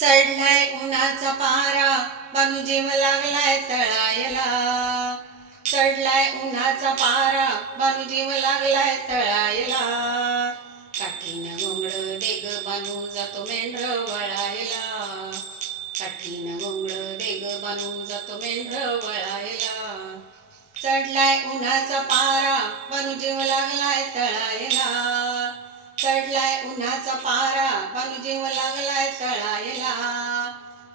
चढलाय उन्हाचा पारा बानू जीव लागलाय तळायला. चढलाय उन्हाचा पारा बानू जीव लागलाय तळायला. काठीनं गोंगड डेग बानू जातो मेंढर वळायला. काठीनं गोंगड डेग बानू जातो मेंढर वळायला. चढलाय उन्हाचा पारा बानू जीव लागलाय तळायला. चढलाय उन्हाचा पारा बानू जीव लागलाय तळायला.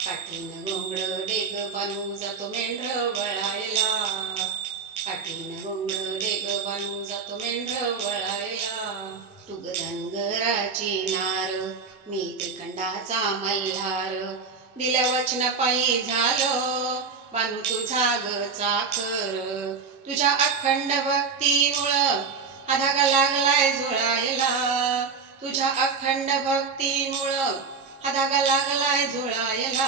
काठीनं गोंगड डेग बानू जातो मेंढर वळायला काठीनं गोंगड डेग बानू जातो मेंढर वळायला तुग धनगराची नार मी त्रिखंडाचा मल्हार. दिल्या वचन पायी झालो बानू तुझा ग चाकर तुझ्या अखंड भक्तीमुळं हा धागा लागलाय झुळायला. तुझ्या अखंड भक्तीमुळं हा धागा लागलाय झुळायला.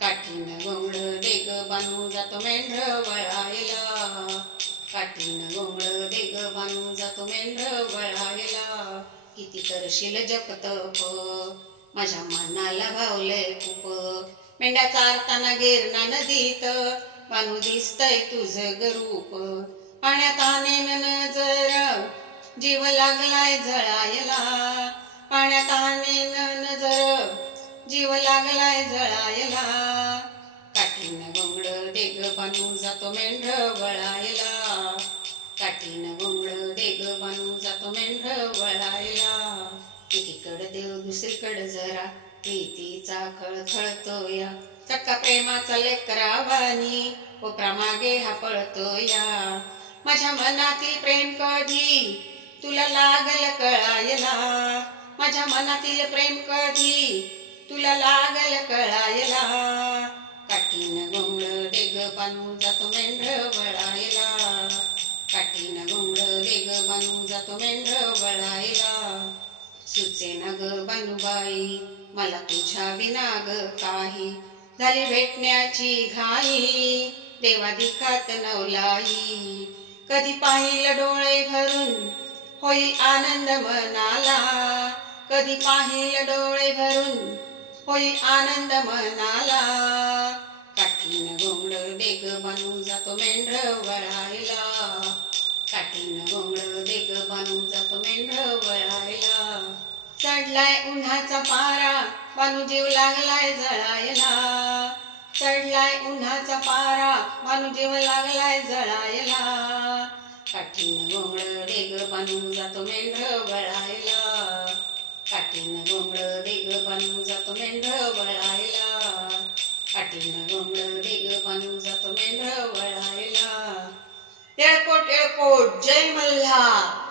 काठीनं गोंगळ देग बांधून जातो मेंढर वळायला काठीनं गोंगळ देग बांधून जातो मेंढर वळायला किती करशील जपतप माझ्या मनाला भावलंय खूप. मेंढ्या चारताना गिरणा नदीत. बानू दिसतय तुझं गरूप. पाण्यात आनेन नजर जीव लागलाय जळायला पाण्यात आनेन नजर जीव लागलाय जळायला. काठीनं गोंगड डेग बांधून जातो मेंढ वळायला काठीनं गोंगड देग बांधून जातो मेंढ वळायला एकीकडं देव दुसरीकडं जरा. प्रीतीचा खळखळतो या चक्का प्रेमाचा लेकरावानी कोपरा मागे हा पळतो या माझ्या मनातील प्रेम कधी तुला लागल कळायला? माझ्या मनातील प्रेम कधी तुला लागल कळायला. काठीनं गोंगळ डेग बांधून जातो मेंढर बळायला काठीनं गोंगळ डेग बांधून जातो मेंढर वळायला सुचेना ग बानुबाई मला तुझ्या विना ग काही. झाली भेटण्याची घाई देवाधिकात नवलाई. कधी पाहिलं डोळे भरून होईल आनंद मनाला. कधी पाहिलं डोळे भरून होई आनंद मनाला. काठीनं गोंगळ देग बनून जातो मेंढर वळायला. काठीनं गोंगळ देग बनून जातो मेंढर वळायला. चढलाय उन्हाचा पारा बानू जीव लागलाय जळायला. चढलाय उन्हाचा पारा बानू जीव लागलाय जळायला. काठीनं गोंगळ देग बांधून जातो मेंढर वळायला. काठीनं गोंगड डेग बांधून जातो मेंढर वळायला काठीनं गोंगड डेग बांधून जातो मेंढर वळायला येळकोट येळकोट जय मल्हार.